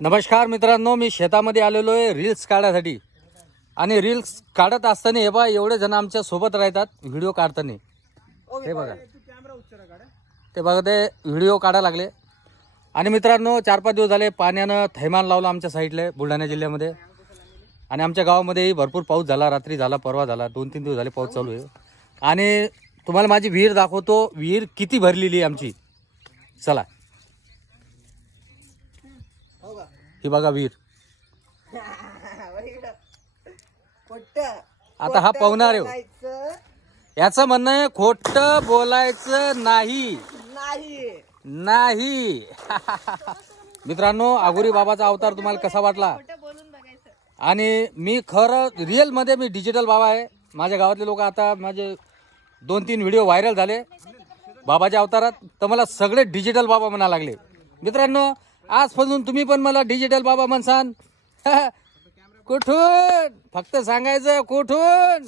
नमस्कार मित्रांनो, मी शेतामध्ये आलेलो आहे रील्स काढण्यासाठी. आणि रील्स काढत असताना हे बघा एवढे जण आमच्या सोबत राहतात व्हिडिओ काढताना. हे बघा ते बघा ते व्हिडिओ काढायला लागले. आणि मित्रांनो 4-5 दिवस झाले पाण्यानं थैमान लावलं आमच्या साईडला बुलढाणा जिल्ह्यामध्ये. आणि आमच्या गावामध्येही भरपूर पाऊस झाला, रात्री झाला, परवा झाला, 2-3 दिवस झाले पाऊस चालू आहे. आणि तुम्हाला माझी विहीर दाखवतो, विहीर किती भरलेली आहे आमची. चला ही बघा विहीर. आता हा पाहुणार आहे, याचं म्हणणं आहे खोटं बोलायचं नाही नाही. मित्रांनो अघोरी बाबाचा अवतार तुम्हाला कसा वाटला? आणि मी खरं रिअल मध्ये मी डिजिटल बाबा आहे. माझ्या गावातले लोक आता माझे 2-3 व्हिडिओ व्हायरल झाले बाबाच्या अवतारात, तर मला सगळे डिजिटल बाबा म्हणा लागले. मित्रांनो आजपासून तुम्ही पण मला डिजिटल बाबा म्हणसान. कुठून? फक्त सांगायचं कुठून.